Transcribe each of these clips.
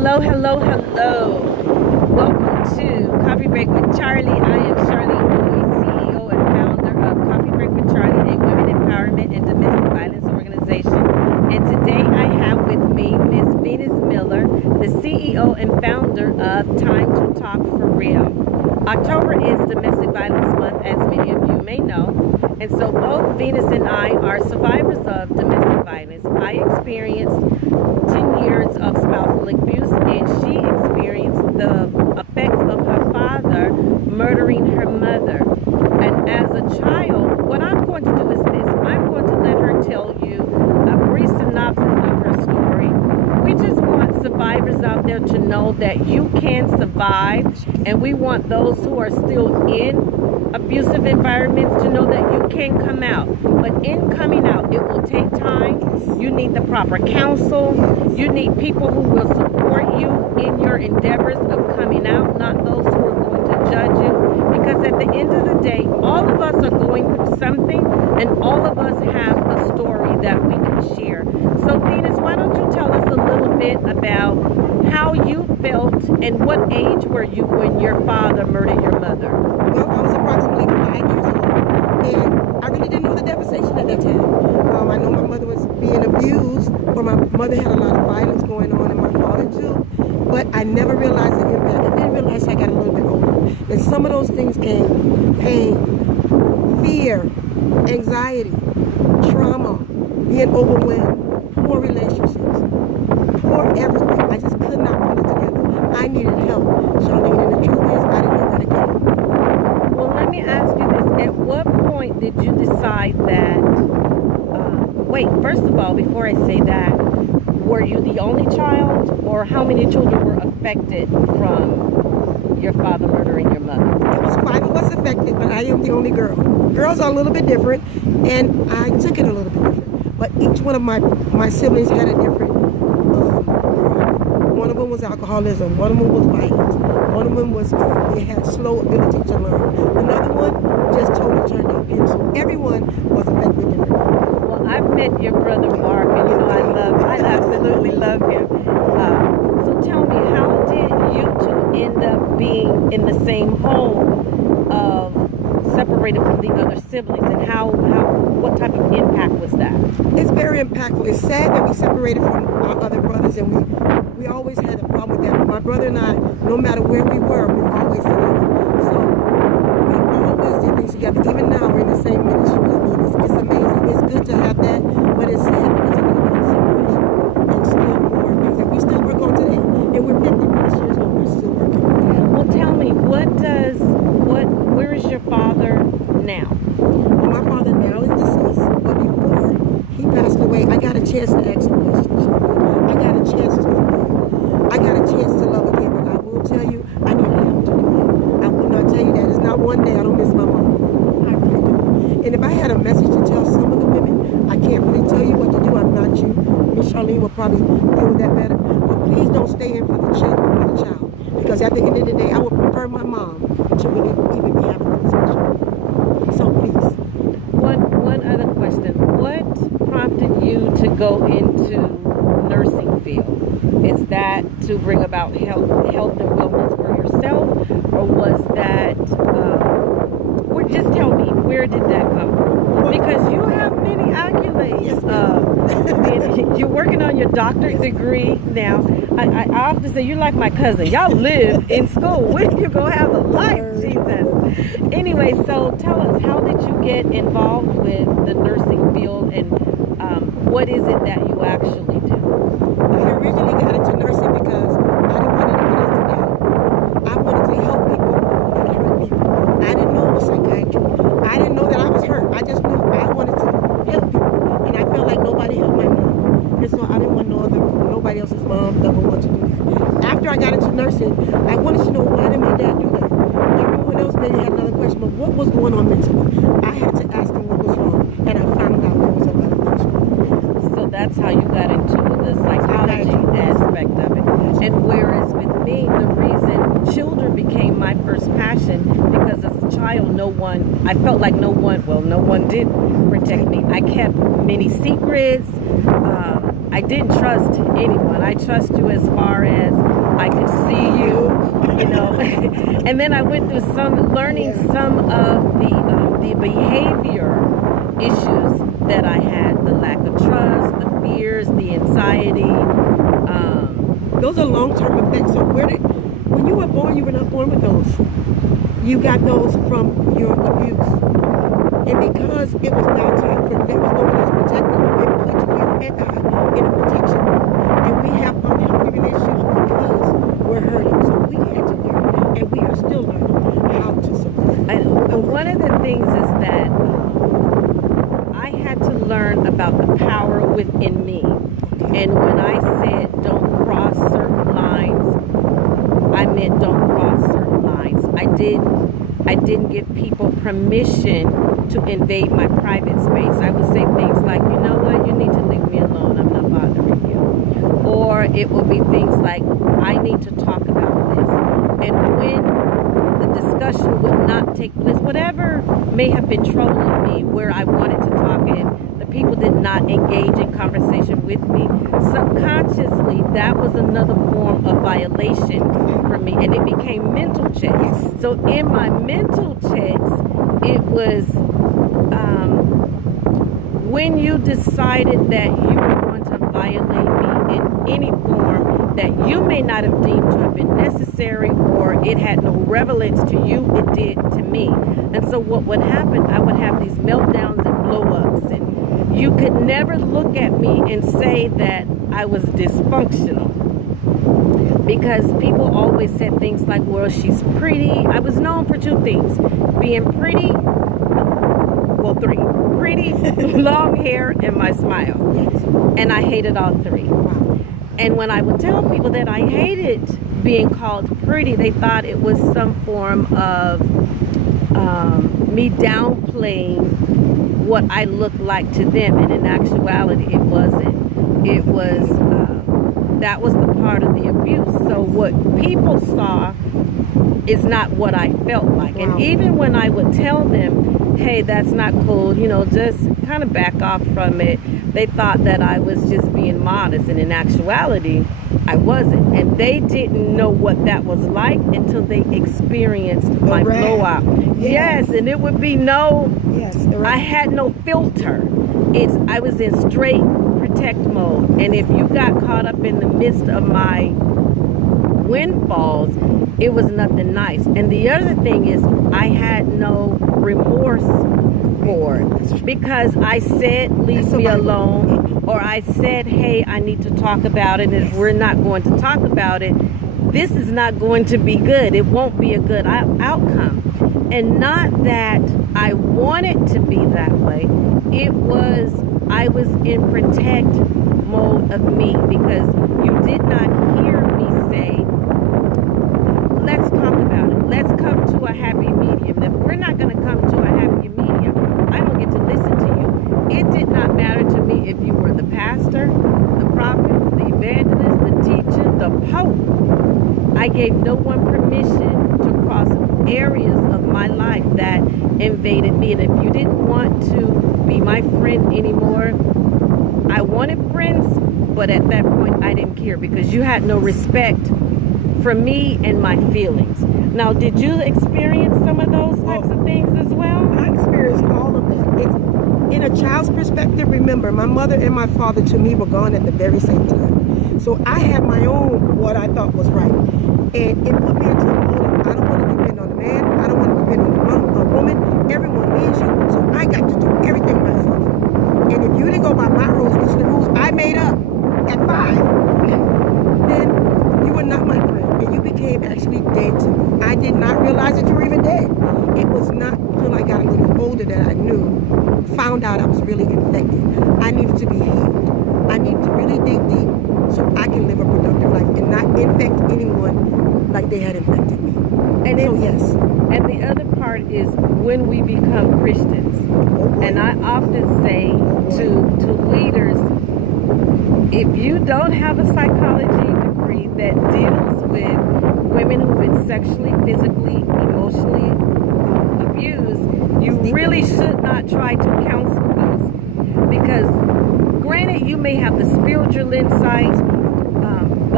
Hello, hello, hello. Welcome to Coffee Break with Charlie. I am Charlene Boyd, CEO and founder of Coffee Break with Charlie, a women empowerment and domestic violence organization. And today I have with me Miss Venus Miller, the CEO and founder of Time to Talk for Real. October is Domestic Violence Month, as many of you may know. And so both Venus and I are survivors of domestic violence. I experienced 10 years of spousal abuse, and she experienced the effects of her father murdering her mother. And as a child, what I'm going to do is this. I'm going to let her tell you a brief synopsis of her story. We just want survivors out there to know that you can survive, and we want those who are still in abusive environments to know that you can come out. But in coming out, it will take time. You need the proper counsel. You need people who will support you in your endeavors of coming out, not those who are going to judge you. Because at the end of the day, all of us are going through something, and all of us have a story that we can share. So Venus, why don't you tell us a little bit about how you felt and what age were you when your father murdered your mother? Well, I was approximately 5 years old, and I really didn't know the devastation at that time. I know my mother was being abused, or my mother had a lot of violence going on, and my father too, but I never realized the impact. I didn't realize I got a little bit older. And some of those things came: pain, fear, anxiety, trauma, being overwhelmed, poor relationships, poor everything. I just could not put it together. I needed help, Charlene, and the truth is, I didn't know where to go. Well, let me ask you this. At what point did you decide that, first of all, before I say that, were you the only child, or how many children were affected from your father murdering your mother? There was 5 of us affected, but I am the only girl. Girls are a little bit different, and I took it a little bit different. But each one of my siblings had a different problem. One of them was alcoholism. One of them was violence. One of them was they had slow ability to learn. Another one just totally turned out pure. So everyone was affected differently. Well, I've met your brother Mark, and I absolutely love him. So tell me, how did you two end up being in the same home of separated from the other siblings, and what type of impact was that? It's very impactful. It's sad that we separated from our other brothers, and we always had a problem with that. But my brother and I, no matter where we were always together. So we always did things together. Even now, we're in the same ministry. I mean, it's amazing. It's good to have that, but it's sad because of the separation. And still more things that we still work on today. And we're 50 plus years old. We're still working. Well, tell me, where is your father now? Well, my father now is deceased, but before he passed away, I got a chance to ask him questions. I got a chance to forgive. I got a chance to love again, but I will tell you, I need help to do it. I will not tell you that. It's not one day I don't miss my mom. I really do. And if I had a message to tell some of the women, I can't really tell you what to do. I'm not you. Miss Charlene will probably deal with that better. But please don't stay in for the child. Because at the end of the day, I would prefer my mom to really even be having a discussion. So please. One other question. What prompted you to go into nursing field? Is that to bring about health and wellness for yourself, or was that, just tell me, where did that come from? Because you have many accolades. You're working on your doctorate degree now. I often say you're like my cousin. Y'all live in school. When you gonna have a life, Jesus? Anyway, so tell us, how did you get involved with the nursing field, and what is it that you actually do? I originally got into nursing because I didn't want anyone else to die. I wanted to help people and hurt people. I didn't know it was psychiatry. I didn't know that I was hurt. I just knew I wanted to help people, and I felt like nobody helped my mom, and so I didn't want nobody else's mom ever want to do that. After I got into nursing, I wanted to know, why did my dad do that? Everyone else maybe had another question, but what was going on mentally? I had to ask him what was wrong, and I found out there was a lot of things wrong. So that's how you got into the psychology aspect of it. And whereas with me, the reason children became my first passion, because as a child, I felt like no one did protect me. I kept many secrets. I didn't trust anyone. I trust you as far as And then I went through learning some of the behavior issues that I had, the lack of trust, the fears, the anxiety. Those are long-term effects. So when you were born, you were not born with those. You got those from your abuse. And because it was downtime for there was no one else protecting you, it put you and I in a protection room. And we have unhealthy relationships because we're hurting. So we had to learn, and we are still learning how to survive. And one of the things is that I had to learn about the power within me. And when I said don't cross certain lines, I meant don't cross certain lines. I didn't give people permission to invade my private space. I would say things like, you know what, you need to leave me alone. I'm not bothering you. Or it would be things like, I need to talk about this. And when the discussion would not take place, whatever may have been troubling me, where I wanted to talk and the people did not engage in conversation with me, subconsciously that was another form of violation for me, and it became mental checks. So in my mental checks, it was when you decided that you were going to violate me in any form that you may not have deemed to have been necessary, or it had no relevance to you, it did to me. And so what would happen, I would have these meltdowns and blow-ups, and you could never look at me and say that I was dysfunctional, because people always said things like, well, she's pretty. I was known for two things: being pretty, well, three: pretty, long hair, and my smile. And I hated all three. And when I would tell people that I hated being called pretty, they thought it was some form of me downplaying what I looked like to them. And in actuality, it wasn't. It was, that was the part of the abuse. So what people saw is not what I felt like. Wow. And even when I would tell them, hey, that's not cool, you know, just kind of back off from it, they thought that I was just being modest. And in actuality, I wasn't. And they didn't know what that was like until they experienced my blowout. Yes, and it would be I had no filter. I was in straight protect mode. And if you got caught up in the midst of my windfalls, it was nothing nice. And the other thing is, I had no remorse for it, because I said, leave me alone, or I said, hey, I need to talk about it. And if we're not going to talk about it, this is not going to be good. It won't be a good outcome. And not that I wanted to be that way. It was, I was in protect mode of me, because you did not hear me say, let's talk about it. Let's come to a happy medium. If we're not going to come to a happy medium, I don't get to listen to you. It did not matter to me if you were the pastor, the prophet, the evangelist, the teacher, the pope. I gave no one permission to cross areas of my life that invaded me. And if you didn't want to be my friend anymore, I wanted friends, but at that point I didn't care, because you had no respect for me and my feelings. Now, did you experience some of those types of things as well? I experienced all of that. In a child's perspective, remember, my mother and my father to me were gone at the very same time. So I had my own, what I thought was right. And it put me into a mode of, I don't want to depend on a man, I don't want to depend on a woman, everyone needs you. So I got to do everything myself. And if you didn't go by my rules, which are the rules I made up at 5, then you were not my friend. And you became actually dead to me. I did not realize that you were even dead. It was not until I got a little older that I found out I was really infected. I needed to be healed. I needed to really dig deep so I can live a productive life and not infect anyone like they had infected me. And so yes. And the other part is when we become Christians. And I often say to leaders, if you don't have a psychology degree that deals with women who've been sexually, physically, emotionally abused, you really should not try to counsel those. Because granted, you may have the spiritual insight,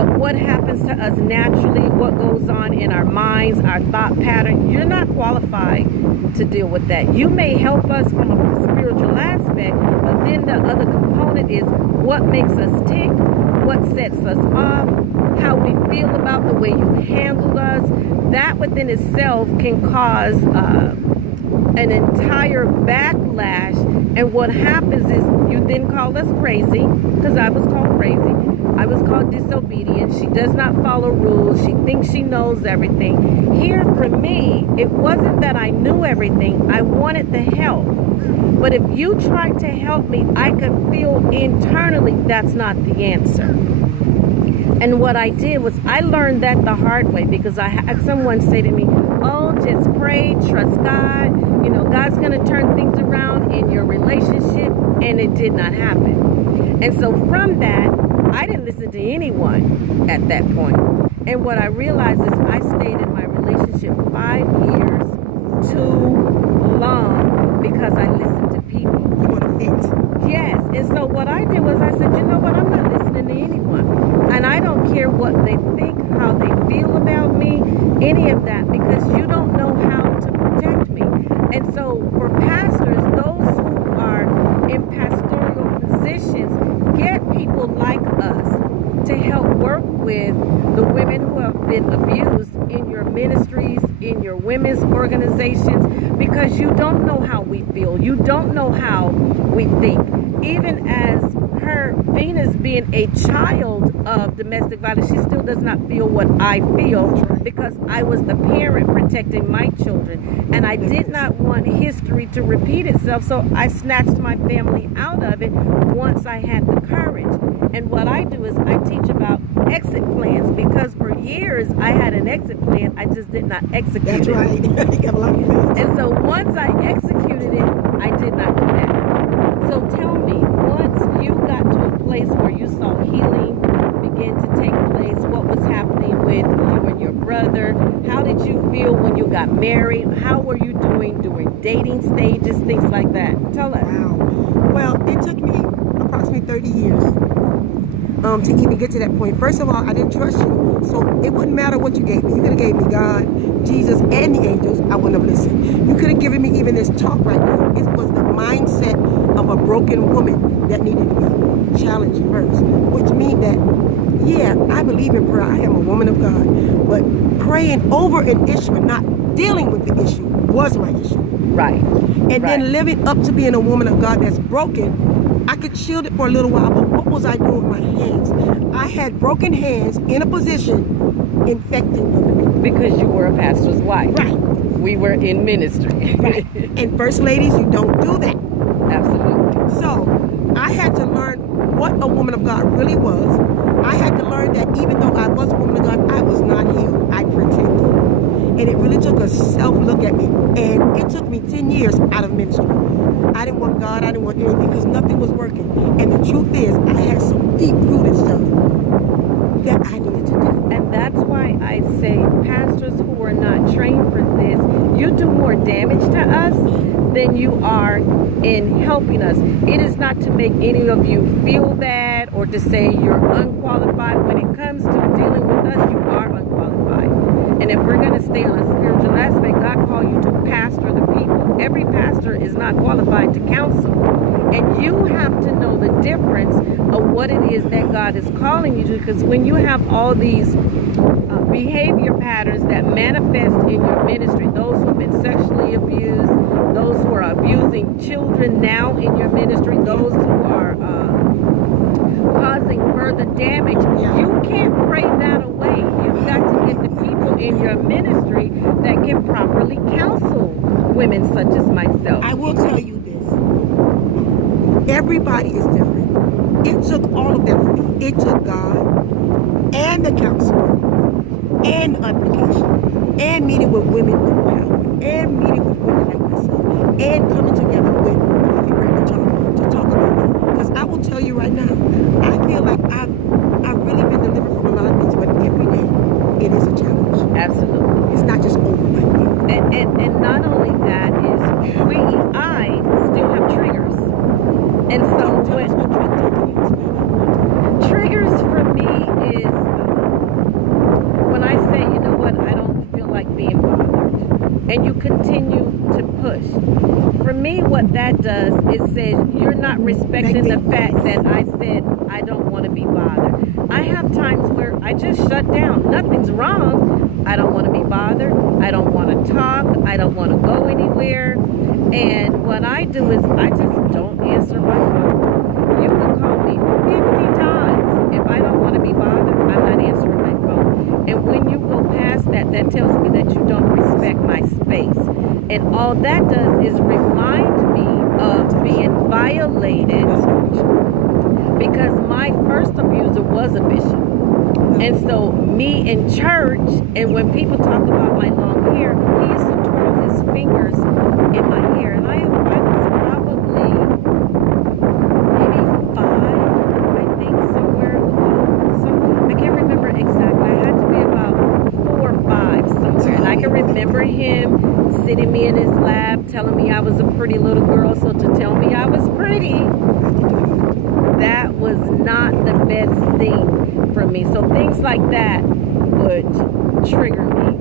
But what happens to us naturally, what goes on in our minds, our thought pattern, you're not qualified to deal with that. You may help us from a spiritual aspect, but then the other component is what makes us tick, what sets us off, how we feel about the way you handled us. That within itself can cause an entire backlash. And what happens is you then call us crazy, because I was called crazy. I was called disobedient. She does not follow rules. She thinks she knows everything. Here for me, it wasn't that I knew everything. I wanted the help. But if you tried to help me, I could feel internally that's not the answer. And what I did was I learned that the hard way, because I had someone say to me, oh, just pray, trust God. You know, God's going to turn things around in your relationship. And it did not happen. And so from that, I didn't listen to anyone at that point. And what I realized is I stayed in my relationship 5 years too long because I listened to people. You want to fit. Yes. And so what I did was I said, you know what? I'm not listening to anyone. And I don't care what they think, how they feel about me, any of that, because you don't know how to protect me. And so for pastors, those who are in pastoral positions, get people like us to help work with the women who have been abused in your ministries, in your women's organizations, because you don't know how we feel. You don't know how we think. Even as her, Venus being a child of domestic violence, she still does not feel what I feel, because I was the parent protecting my children. And I did not want history to repeat itself, so I snatched my family out of it once I had the courage. And what I do is I teach about exit plans, because for years I had an exit plan, I just did not execute That's it. right. You got a lot of plans. And so once I executed it, I did not go back. So tell me, once you got to a place where you saw healing begin to take place, what was happening with you and your brother? How did you feel when you got married? How were you doing during dating stages, things like that? Tell us. Wow. Well, it took me approximately 30 years to even get to that point. First of all, I didn't trust you. So it wouldn't matter what you gave me. You could have gave me God, Jesus, and the angels. I wouldn't have listened. You could have given me even this talk right now. It was the mindset of a broken woman that needed to be challenged first. Which means that, yeah, I believe in prayer. I am a woman of God. But praying over an issue and not dealing with the issue was my issue. Right. And then living up to being a woman of God that's broken, I could shield it for a little while, but what was I doing with my hands? I had broken hands in a position infecting other people. Because you were a pastor's wife. Right. We were in ministry. Right. And first ladies, you don't do that. Absolutely. So I had to learn what a woman of God really was. I had to learn that even though I was a woman of God, I was not healed. I pretended. And it really took a self-look at me. And it took me 10 years out of ministry. I didn't want God, I didn't want anything, because nothing was working. And the truth is, I had some deep-rooted stuff that I needed to do. And that's why I say pastors who are not trained for this, you do more damage to us than you are in helping us. It is not to make any of you feel bad or to say you're unqualified. When it comes to dealing with us, you are unqualified. And if we're going to stay on a spiritual aspect, God called you to pastor the people. Every pastor is not qualified to counsel. And you have to know the difference of what it is that God is calling you to. Because when you have all these behavior patterns that manifest in your ministry, those who have been sexually abused, those who are abusing children now in your ministry, those who are causing further damage, you can't pray that away. You've got to get the people in your ministry that can properly counsel women such as myself. I will tell you this. Everybody is different. It took all of them for me. It took God and the counselor and application and meeting with women of power and meeting with women like myself and coming together with Coffee Break with Charlie to talk about that. Because I will tell you right now, I feel like I've really been delivered from a lot of things, but every day it is a challenge. Absolutely. It's not just over like that. And not only that is I still have triggers. And so Tell us what triggers for me is and you continue to push. For me, what that does is says you're not respecting the fact that I said I don't want to be bothered. I have times where I just shut down. Nothing's wrong. I don't want to be bothered. I don't want to talk. I don't want to go anywhere. And what I do is I just don't answer my phone. You can call me 50 times. If I don't want to be bothered, I'm not answering my phone. And when you go past that, that tells me that you don't respect my space. And all that does is remind me of being violated, because my first abuser was a bishop. And so me in church, and when people talk about my long hair, he used to twirl his fingers in my hair. And I was probably maybe 5, I think, somewhere along. So I can't remember exactly. I had to be about 4 or 5 somewhere. And I can remember him sitting me in his lap, telling me I was a pretty little girl. So to tell me I was pretty, that was not the best thing for me. So things like that would trigger me.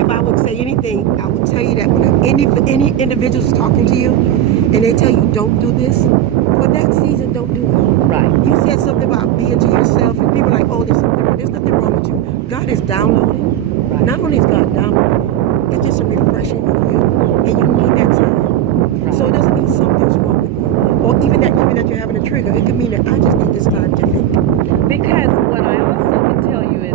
If I would say anything, I would tell you that when any individual is talking to you and they tell you don't do this, for that season, don't do it. Right. You said something about being to yourself, and people are like, oh, there's something wrong. There's nothing wrong with you. God is downloading. Right. Not only is God downloading, it's just a refreshing of you, and you need that time. Right. So it doesn't mean something's wrong with you. Or even that you're having a trigger. It could mean that I just need this time to think. Because what I also can tell you is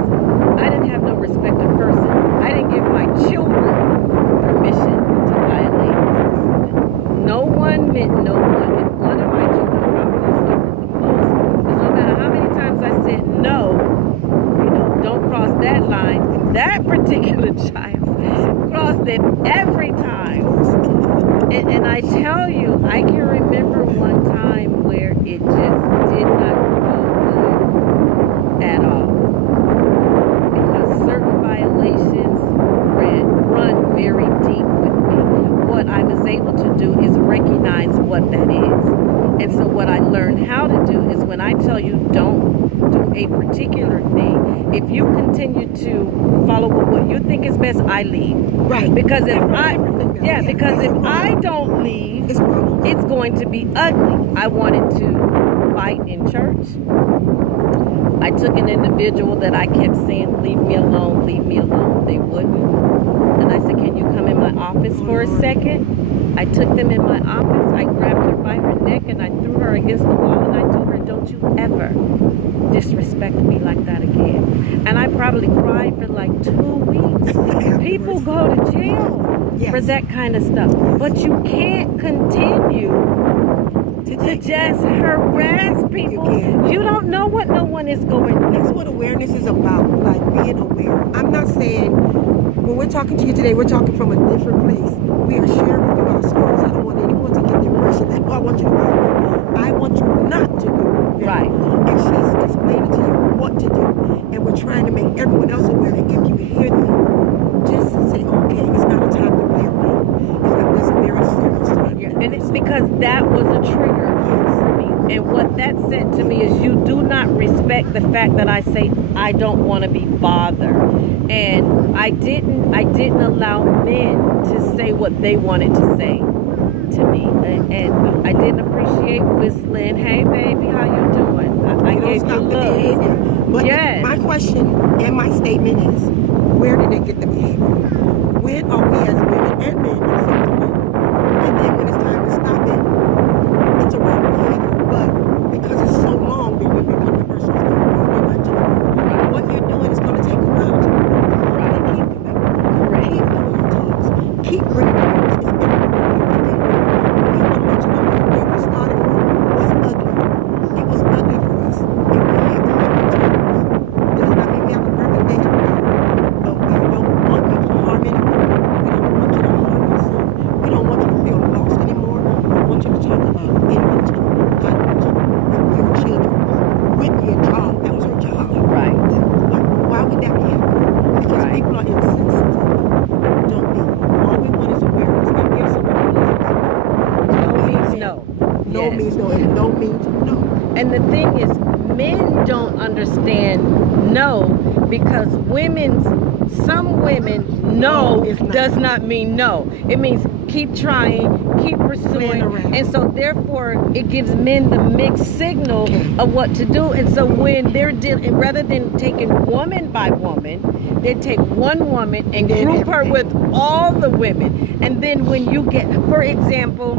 I didn't have no respect of person. I didn't give my children permission to violate. No one meant no one. And one of my children probably suffered the most. Because no matter how many times I said no, don't cross that line, that particular child crossed it every time. And I tell you, I can remember one time where it just did not go good at all. Because certain violations run very deep with me. What I was able to do is recognize what that is. And so what I learned how to do is when I tell you don't do a particular thing, if you continue to follow what you think is best, I leave. Right. Because if I don't leave, it's going to be ugly. I wanted to fight in church. I took an individual that I kept saying, leave me alone, leave me alone. They wouldn't. And I said, can you come in my office for a second? I took them in my office. I grabbed her by her neck and I threw her against the wall and I told her, don't you ever disrespect me like that again. And I probably cried for like 2 weeks. People go to jail for that kind of stuff. But you can't continue to just harass people. You don't know what no one is going through. That's what awareness is about, like being aware. I'm not saying, when we're talking to you today, we're talking from a different place. We are sharing with you our stories. I don't want anyone to get the impression that, oh, I want you to follow. I want you not to do that. Right. And she's explaining to you what to do. And we're trying to make everyone else aware that if you hear them, just say, okay, it's not a time to play around. It's a very serious time. Yeah. And it's because that was a trigger for me. And what that said to me is you do not respect the fact that I say I don't want to be bothered. And I didn't allow men to say what they wanted to say to me. And I didn't appreciate whistling, hey baby, how you doing? I gave you love. But yes. My question and my statement is, where did they get the behavior? When are we as women and men accepting it? And then when it's time to stop it, it's a wrong behavior. But because it's so long, then you become the person who's going to do it. What you're doing is going to take a while to do it. Right. And keep doing it. Keep doing your talks. Keep bringing it. It's everything we want to let you know that where we started from was ugly. It was ugly for us. And we had to let it does not mean we have a perfect day every day. But we don't want you to harm anyone. We don't want you to harm yourself. We don't want you to feel lost anymore. We want you to talk about inventory. I want you with your children. With your job. That was her job. Right. Why would that be happening? Because people are insensitive. Don't be. All we want is awareness. And give someone No means no. No Yes. means no. And no means no. And the thing is, men don't understand no, because some women no It's not. does not mean no. It means keep trying, keep pursuing. Playing around. And so therefore it gives men the mixed signal of what to do. And so when they're dealing, rather than taking woman by woman, they take one woman and then group her everything. with all the women. And then when you get, for example,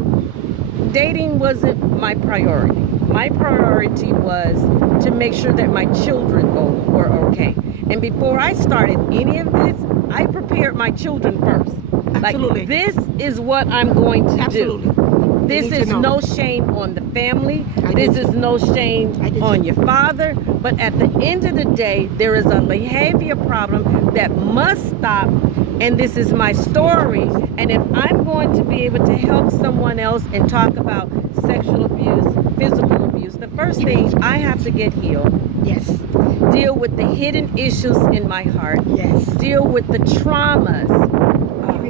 dating wasn't my priority. My priority was to make sure that my children were okay. And before I started any of this, I prepared my children first. Absolutely. Like, this is what I'm going to Absolutely. do. This need to is know. no shame on the family. I This did is too. no shame I did on too. your father. But at the end of the day, there is a behavior problem that must stop. And this is my story. And if I'm going to be able to help someone else and talk about sexual abuse, physical abuse, the first thing, I have to get healed. Yes. Deal with the hidden issues in my heart. Yes. Deal with the traumas.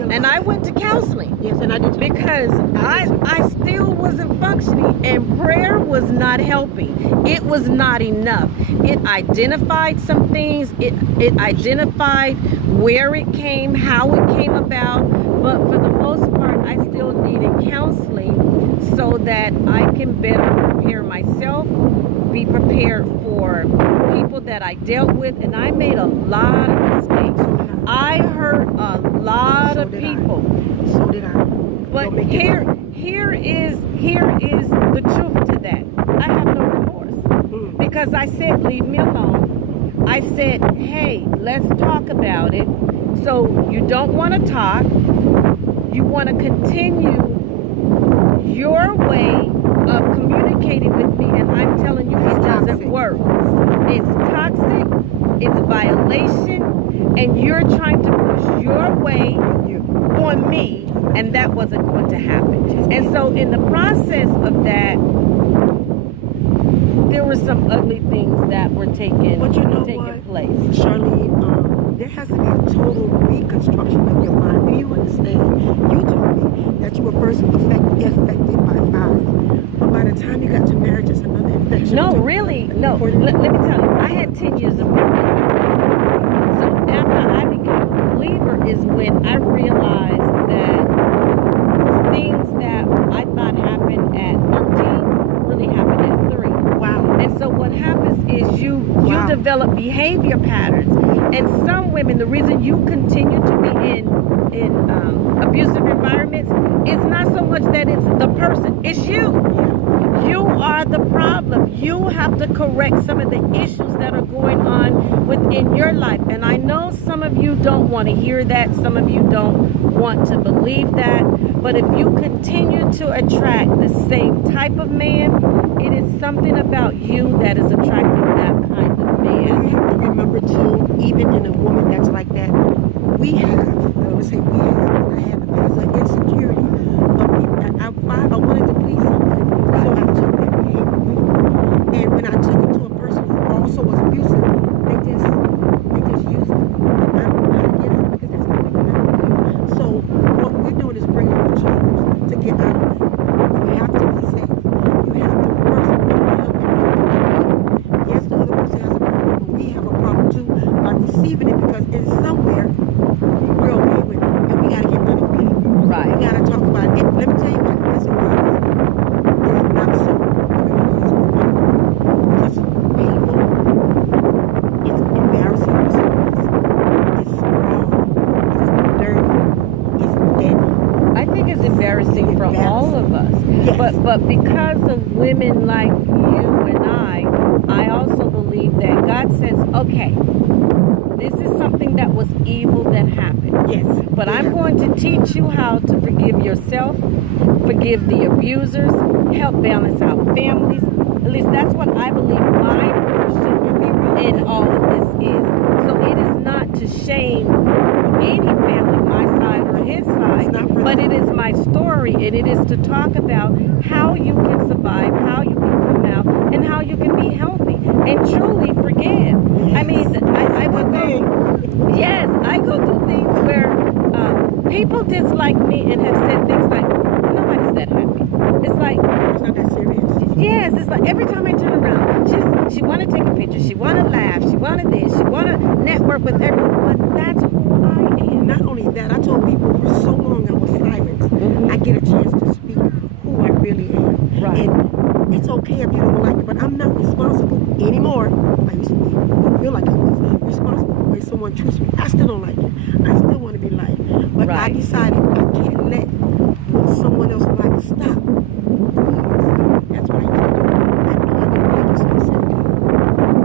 realize. And I went to counseling. Yes, and I did too. Because I still wasn't functioning, and prayer was not helping. It was not enough. It identified some things. It identified where it came, how it came about. But for the most part, I still needed counseling so that I can better prepare myself, be prepared for people that I dealt with. And I made a lot of mistakes. I hurt a lot of people. So did I. But Don't make it here is the truth to that. I have no remorse because I said, leave me alone. I said, hey, let's talk about it. So you don't want to talk. You want to continue your way of communicating with me, and I'm telling you, it doesn't work. It's toxic. It's violation, and you're trying to push your way on me, and that wasn't going to happen. And so in the process of that, there were some ugly things that were taking But you know place. Charlene, there has to be a total reconstruction of your mind. Do you understand? You told me that you were first affected by 5. But by the time you got to marriage, it's another infection. No, really, no. Let me tell you, I had 10 years of marriage. So after I became a believer is when I realized that things that I thought happened at 13 really happened at 3. Wow. And so what happens is you develop behavior patterns. And some women, the reason you continue to be in abusive environments, it's not so much that it's the person, it's you. You are the problem. You have to correct some of the issues that are going on within your life. And I know some of you don't want to hear that. Some of you don't want to believe that. But if you continue to attract the same type of man, it is something about you that is attracting that kind of man. You have to remember too, even in a woman that's like that, we have, I would say we have, and I have, there's an insecurity of people. I wanted to please somebody, so I took that behavior with me. And when I took it to a person who also was abusive, they just used it. And I don't know how to get out because that's not what I do. So what we're doing is bringing our tools to get out of it. You have to be safe. You have to first help and yes, the other person has a problem, but we have a problem too by receiving it because in somewhere we're okay with it, and we gotta get unokay. Right. We gotta talk about it. Let me tell you what domestic violence is not so. Because it's painful. It's embarrassing for some of us. It's wrong. It's dirty. It's deadly. I think it's embarrassing for all of us. Yes. But because of women like you and I also believe that God says, okay, this is something that was evil that happened. Yes. But I'm going to teach you how to forgive yourself, forgive the abusers, help balance out families. At least that's what I believe my portion in all of this is. So it is not to shame any family, my side or his side, but it is my story, and it is to talk about how you can survive, how you can come out, and how you can be healthy and truly forgive. I mean, I would go, yes, I go through things where people dislike me and have said things like, nobody's that happy. It's like, It's not that serious. Yes, it's like every time I turn around, she want to take a picture, she want to laugh, she want to this, she want to network with everyone. But that's who I am. Not only that, I told people for so long I was silent. I get a chance to speak who I really am. Right. And it's okay if you don't like it, but I'm not responsible anymore. I used to be. I feel like I was responsible for the way someone treats me. I still don't like it. I still want to be liked. But I Right. decided I can't let what someone else likes stop. That's what I used to do. I know I didn't like it, so I said, okay.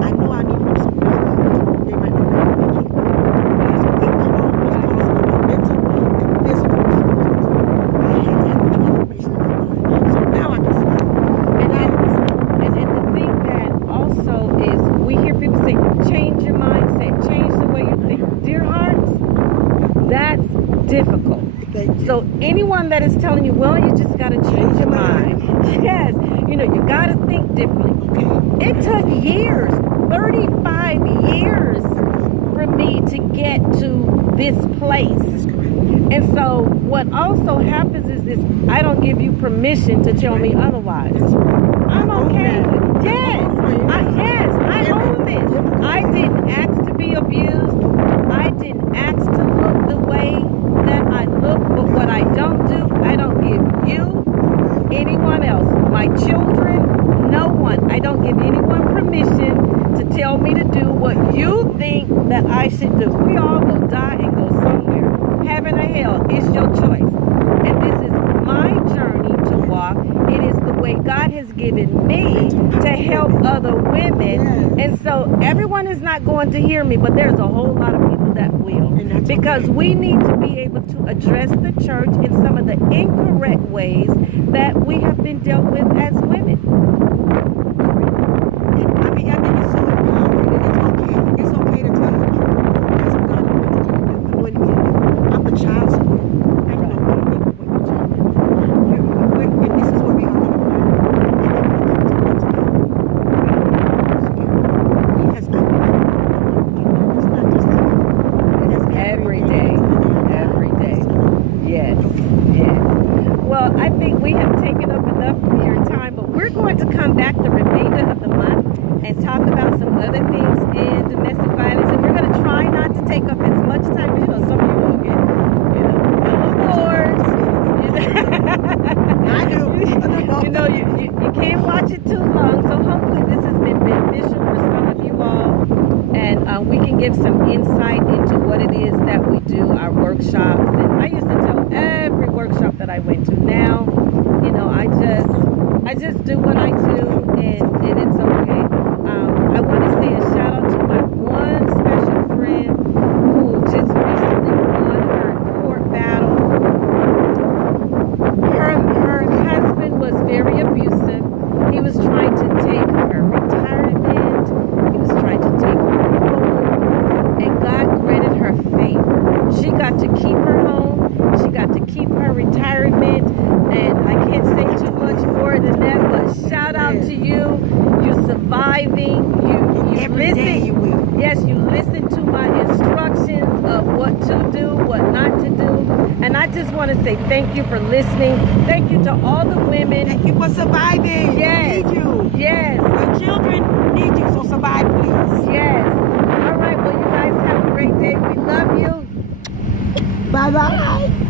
I know I need to do something else. They might not like it, but I can't do it. It caused me my mental and physical responsibility. I had to have a transformation in my mind. So now I can say, And the thing that also is, we hear people say, change your mindset, change the way you think. Dear hearts, that's difficult. thank you. So anyone that is telling you, well, you just got to change your mind. Yes, you know, you got to think differently. It took years, 35 years for me to get to this place. And so what also happens is this, I don't give you permission to tell me otherwise. I'm okay. Yes, I own this. I didn't ask to be abused. I didn't ask to look the way that I look, but what I don't do, I don't give you, anyone else, my children, no one. I don't give anyone permission to tell me to do what you think that I should do. We all will die and go somewhere. Heaven or hell, it's your choice. And this is my journey to walk. It is the way God has given me to help other women. And so everyone is not going to hear me, but there's a whole lot of people that will. Because we need to be able to address the church in some of the incorrect ways that we have been dealt with as women. I mean, I think it's so empowering, and it's okay. It's okay to tell the truth. That's what God anointed me to do. I'm a child support. I know anything but what you're telling me. And this is what we're going to learn. And then when it comes to mental health, yes, I know. It's not just Every day. Every day. Yes. Yes. Well, I think we have taken up enough of your time, but we're going to come back the remainder of the month and talk about some other things in domestic violence. And we're going to try not to take up as much time. You know, some of you will get, I do. You know, you can't watch it too long. So hopefully this has been beneficial for some of you all. And we can give some insight into what it is that we do, our workshops. And I used to tell every workshop that I went to. Now, you know, I just do what I do, and it's okay. I want to say a shout out to my one special friend who just recently won her court battle. Her husband was very abusive. He was trying to take her retirement. He was trying to take her home. And God granted her favor. She got to keep her home. She got to keep her retirement. And I can't say too much more than that, but shout out to you. You surviving. You Every listen. day you will. Yes, you listen to my instructions of what to do, what not to do. And I just want to say thank you for listening. Thank you to all the women. Thank you for surviving. Yes. We need you. Yes. Your children need you, so survive, please. Yes. All right. Well, you guys have a great day. We love you. Bye-bye.